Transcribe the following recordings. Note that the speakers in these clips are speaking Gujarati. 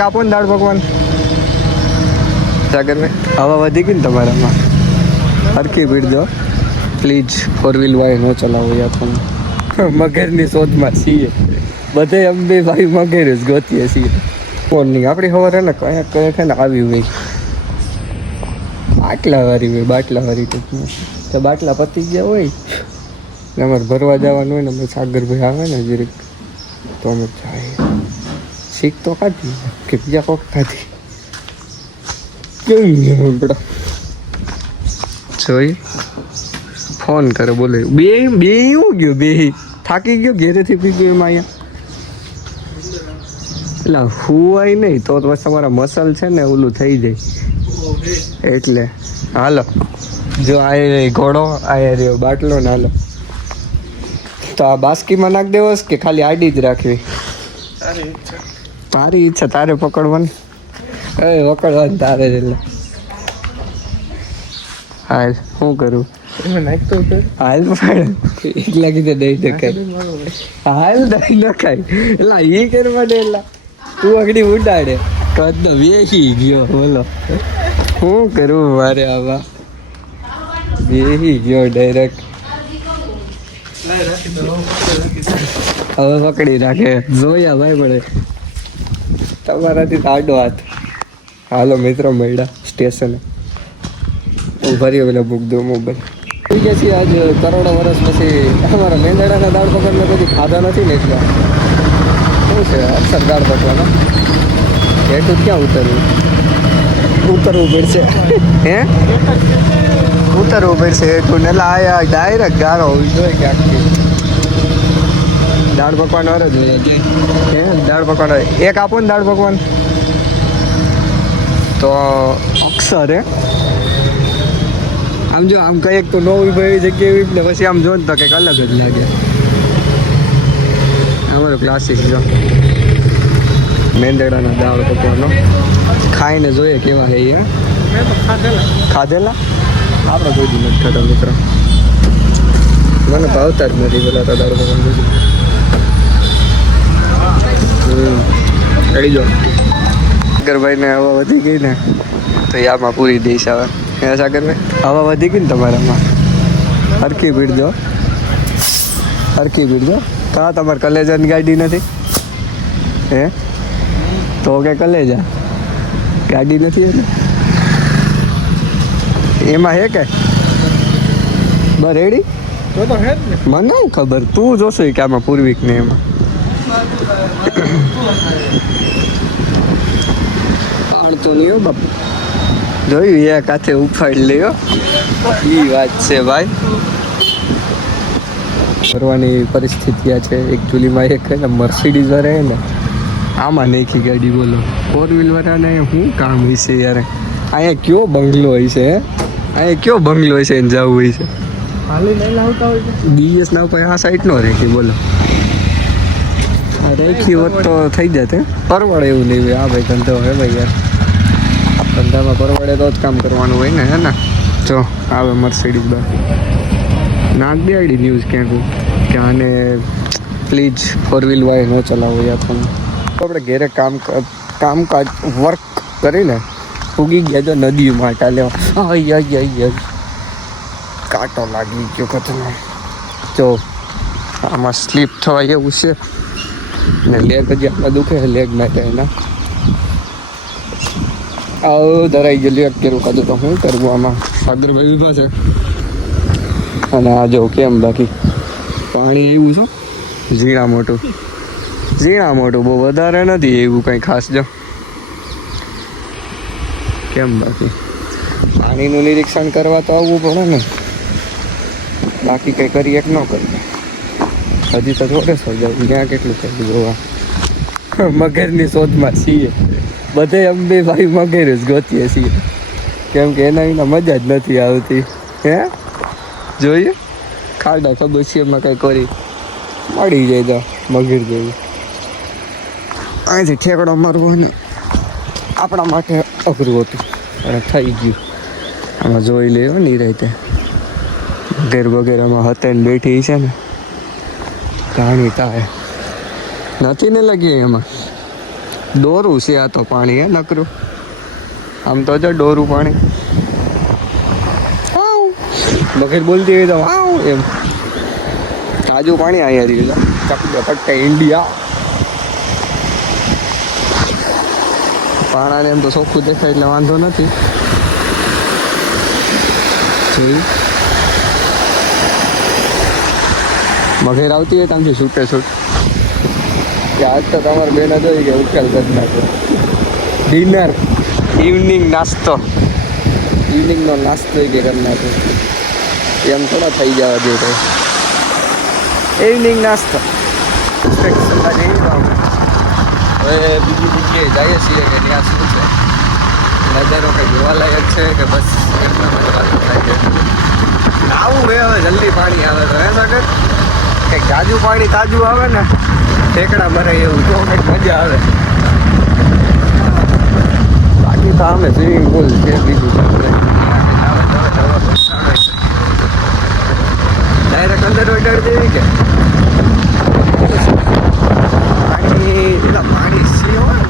આપો ને દાળ ભગવાન સાગર હવા વધી ગઈ ને તમારામાં હરખી ભીડ દો પ્લીઝ. 4 વ્હીલ ન ચલાવો યાર તમે. મગરની શોધમાં છીએ બધે અંબે ભાઈ મગર જ ગોતીએ છીએ. મોર્નિંગ આપણી ખબર હે ને કયા કયા છે ને આવી હોય બાટલા વાળી ટૂંકમાં તો બાટલા પતી ગયા હોય ને અમારે ભરવા જવાનું હોય ને અમે સાગરભાઈ આવે ને જરીક તો અમે જાય શીખ તો ખાધી કે બીજા કોક ખાધી કેવું બેટા જોઈ ફોન કરે બોલે બે એવું ગયો બે થાકી ગયો ઘેરેથી પી ગયો એમાં અહીંયા એટલે હુવાય નહીં તો બસ તમારા મસલ છે ને ઓલું થઈ જાય એટલે હાલો જો આ ઘોડો આ રહ્યો બાટલો ને હાલો તો આ બાસ્કીમાં નાખ દેવો કે ખાલી આડી જ રાખવી તારી ઈચ્છા તારે પકડવાની પકડવાની તારે જ એટલે હાલ શું કરું હાલ પણ એકલા કીધે દઈ નખાય હાલ દઈ નખાય એટલે એ કરવા માટે એટલે તું આગળ ઉડાડે કદ વેહી ગયો બોલો શું કરવું મારે આવા વેહી ગયો ડાયરેક્ટ હવે પકડી રાખે જોયા ભાઈ પડે તમારાથી આડો હાથ. હાલો મિત્રો મળ્યા સ્ટેશને ઉભા રહ્યો પેલા બુક દો મોબાઈલ થઈ ગયા છીએ આજ કરોડો વર્ષ પછી અમારા મેંદડાના દાળ પકડને પછી ખાધા નથી ને એટલે શું છે અક્ષર દાળ પકવાના એટલું ક્યાં ઉતરવું પડશે હે ઉતરવું પડશે એટલું ને એટલે આ ડાયરેક્ટ ગાળો હોવી જોઈએ કે આખી દાળ પકવાન વાર જ હોય હે દાળ પકવાન એક આપો ને દાળ પકવાન તો અક્ષર હે આમ જો આમ કંઈક તો નવી ભાઈ જગ્યાએ ને પછી આમ જો ને તો કંઈક અલગ જ લાગે. અમારો ક્લાસિક જો મેંદડાના દાળ પકવાનો ખાઈને જોઈએ કેવા હે એ ખાધેલા આપણે કોઈ દી નથી ખાતા મિત્ર મને ભાવતા જ નથી પેલા તો દાળ પકવાન બધું કરી જો સાગરભાઈને હવા વધી ગઈ ને તો એ આમાં પૂરી દઈશ હવે હે સાગરભાઈ હવા વધી ગઈ ને તમારામાં હરખી ભીડ દો કાં તમારે કલેજાની ગાડી નથી હે તો કે કલેજા ગાડી નથી એટલે એમાં હે કે બર રેડી તો હે જ ને મને ખબર તું જોશો કે આમાં પૂર્વિક ને એમાં પાડતો નહીં હો બાપુ જોયું એક હાથે ઉફાડી લ્યો એ વાત છે ભાઈ. કરવાની પરિસ્થિતિ આ છે એક ચૂલીમાં એક ને મર્સિડીઝ વાળા હે ને આમાં નાખી ગાડી બોલો 4 વ્હીલ વાળાને શું કામ હોય છે યાર અહીંયા કયો બંગલો હોય છે અહીંયા કયો બંગલો હોય છે એને જવું હોય છે હાલી નહીં લાવતા હોય છે બીએસ ના ઉપર આ સાઈડ નો રેખી બોલો રેખી હોત તો થઈ જતે પરવડે એવું નહીં હોય આ ભાઈ ધંધો હે ભાઈ યાર ધંધામાં પરવડે તો જ કામ કરવાનું હોય ને હે ને જો આવે મર્સિડીઝ બાર નાખ દે આઈડી ન્યૂઝ ક્યાંક કે આને પ્લીઝ 4 વ્હીલ ન ચલાવો યાર તમે આપણે ઘેરે કામકાજ વર્ક કરીને ઉગી ગયા જો નદીમાં આટા લેવા આઈ કાંટો લાગી ગયો કતનો જો આમાં સ્લીપ થવા એવું છે ને લેગ હજી આમાં દુખે લેગ માટે એના આવું ધરાઈ ગયું લેગ કેરું કાઢું તો શું કરવું આમાં સાગરભાઈ ઉભા છે અને આ જો કેમ બાકી પાણી એવું છું ઝીણા મોટું બહુ વધારે નથી એવું કંઈ ખાસ જો કેમ બાકી પાણીનું નિરીક્ષણ કરવા તો આવવું પડે ને બાકી કંઈ કરીએ કે ન કરીએ હજી તો થોડે સજાવ ત્યાં કેટલું કરી જોવા મગરની શોધમાં છીએ બધે અંબે ભાઈ મગર જ ગોતીએ છીએ કેમ કે એના વિના મજા જ નથી આવતી હે જોઈએ ખાડા ખબર છે એમાં કંઈ કરી મળી જાય તો મગર જેવી અહીંથી ઠેકડો મારવો ને આપણા માટે અઘરું હતું અને થઈ ગયું આમાં જોઈ લેવો નહીં રહેતે ઘેર વગેરેમાં હતા ને બેઠી છે ને જાણી તારે નથી ને લાગી એમાં દોરું છે આ તો પાણી હે નકરું. આમ તો જો ડોરું પાણી. બકેટ બોલતી હોય તો વાવ એમ તાજું પાણી અહીંયા રહ્યું છે. ચકડે ઇન્ડિયા પાણાને એમ તો ચોખ્ખું દેખાય એટલે વાંધો નથી. જોયું મગેર આવતી હોય ત્યાંથી છૂટે છૂટ કે આજ તો તમારે બેન જોઈ કે ઉકેલ કરી નાખો. ડિનર ઇવનિંગ નાસ્તો ઇવનિંગનો નાસ્તો કે કરી નાખો. એમ થોડા થઈ જવા દે તો ઇવનિંગ નાસ્તો. હવે બીજી જગ્યાએ જઈએ છીએ કે ત્યાં શું છે નજારો કંઈ જોવાલાયક છે કે બસ એટલા માટે વાતો થાય છે. આવું હવે જલ્દી પાણી આવે તો હે સગર કંઈક જાજુ પાણી તાજું આવે ને ઠેકડા મરે એવું તો કંઈક મજા આવે. બાકી તો અમે સ્વિમિંગ પુલ છે બીજું ડાયરેક્ટ અંદર ઓર્ડર દેવી કે પાણી પેલા પાણી સી હોય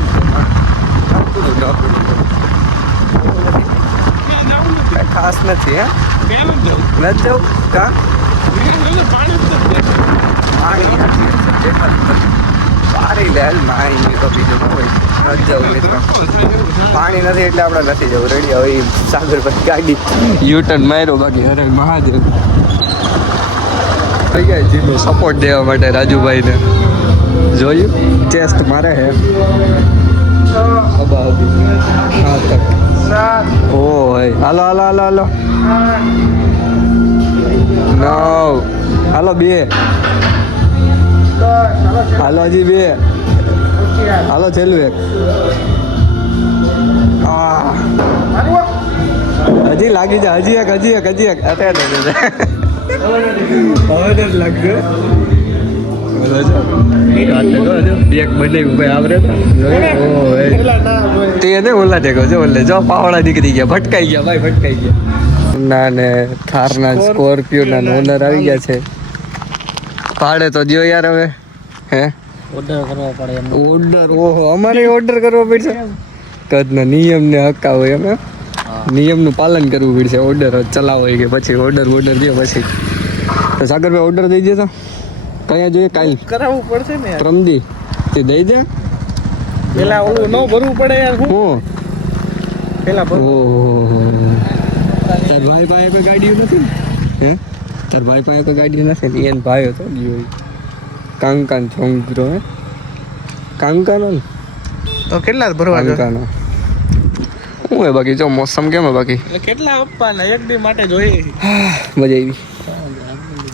ને ખાસ નથી હે નથી જવું કા પાણી પાણી લે નાઈ તો બીજું ન હોય નથી જવું મિત્રો. પાણી નથી એટલે આપણે નથી જવું રેડી. હવે સાગર પર ગાડી યુટર્ન માર્યો બાકી હરે મહાદેવ થઈ ગયા જીનો સપોર્ટ દેવા માટે રાજુભાઈને. જોયું ટેસ્ટ મારે હે હા તક ઓ હાલો હાલો હાલો હાલો નવ હાલો 2 હાલો હજી 2 હાલો છેલ્લું એક હજી લાગી જાય હજી એક અત્યારે હવે જ લાગશે. એક બને ભાઈ આવરે તે ને ઓલા ટેકો જો ઓલે જો પાવડા નીકળી ગયા ભટકાઈ ગયા ભાઈ ભટકાઈ ગયા. ના ને થારના સ્કોર્પિયો ના ઓનર આવી ગયા છે. ભાડે તો દો યાર હવે હે ઓર્ડર કરવો પડે. ઓર્ડર ઓહો અમારે ઓર્ડર કરવો પડશે. કદના નિયમ ને હક્કા હોય એમ નિયમનું પાલન કરવું પડશે. ઓર્ડર ચલાવો કે પછી ઓર્ડર દો પછી તો સાગરભાઈ ઓર્ડર દઈ દેતા કયા જોઈએ કાલ કરાવવું પડશે ને પ્રમદી તે દઈ દે પેલા ઓલું ન ભરવું પડે યાર. હું પેલા ઓહો તાર ભાઈ પાસે કોઈ ગાડીઓ નથી હે તાર ભાઈ પાસે કોઈ ગાડી નથી ને એને ભાઈ હતો ગયો કાંકાન છોંગરો હે કાંકાનો તો કેટલા ભરવા કાંકાનો હું હે બાકી જો મોસમ કેમ હે બાકી કેટલા આપવાના એક દી માટે જોઈએ મજા આવી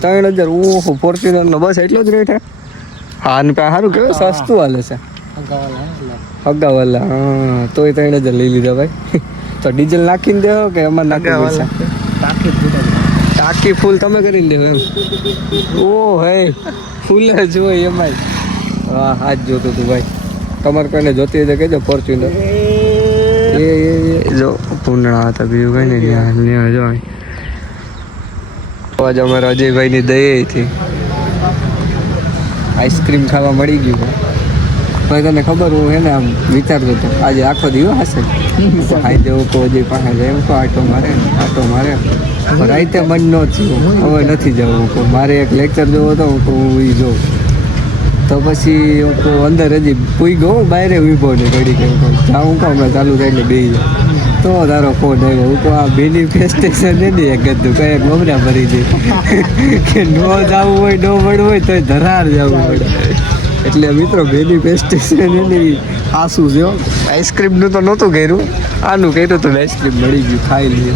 3000 ઓહો ફોર્ચ્યુનર નો બસ એટલો જ રેટ હે. હા ને સારું કેવું સસ્તું હાલે છે હગાવાલા. હા તોય 3000 લઈ લીધા ભાઈ. તો ડીઝલ નાખીને દેવો કે અમારે નાખવું પડશે? ટાંકી ફૂલ તમે કરીને દેવો એમ. ઓ હે ફૂલ જ હોય એમાં. હા હાથ જોતું તું ભાઈ. તમારે કોઈને જોતી હોય તો કહેજો ફોર્ચ્યુનર. એ જો પૂર્ણા હતા બીજું કઈ નહીં જો આજે અમારા અજયભાઈની દયાથી આઈસ્ક્રીમ ખાવા મળી ગયું. ભાઈ તને ખબર હું હે ને આમ વિચારતો હતો આજે આખો દિવસ હશે ખાઈ જવું તો અજય પાસે જાય એમ કહો આટો મારે રાતે મન ન થયું હવે નથી જવું કહું મારે એક લેક્ચર જોવો હતો હું કહું એ જોઉં તો પછી હું કહું અંદર હજી પૂઈ ગયો બહાર ઊભો ને ઘડી કે જાઉં કહું હમણાં ચાલુ થાય એટલે બે તો તારો ફોન આવ્યો. હું તો આ મેનિફેસ્ટેશન ને નહીં એક ગતું કઈ ગોબરા ભરી દે કે ન જવું હોય ન મળવું હોય તો ધરાર જવું પડે. એટલે મિત્રો મેનિફેસ્ટેશન એની આસું છે. આઈસ્ક્રીમનું તો નહોતું કર્યું આનું કર્યું તો આઈસ્ક્રીમ મળી ગયું ખાઈ લઈએ.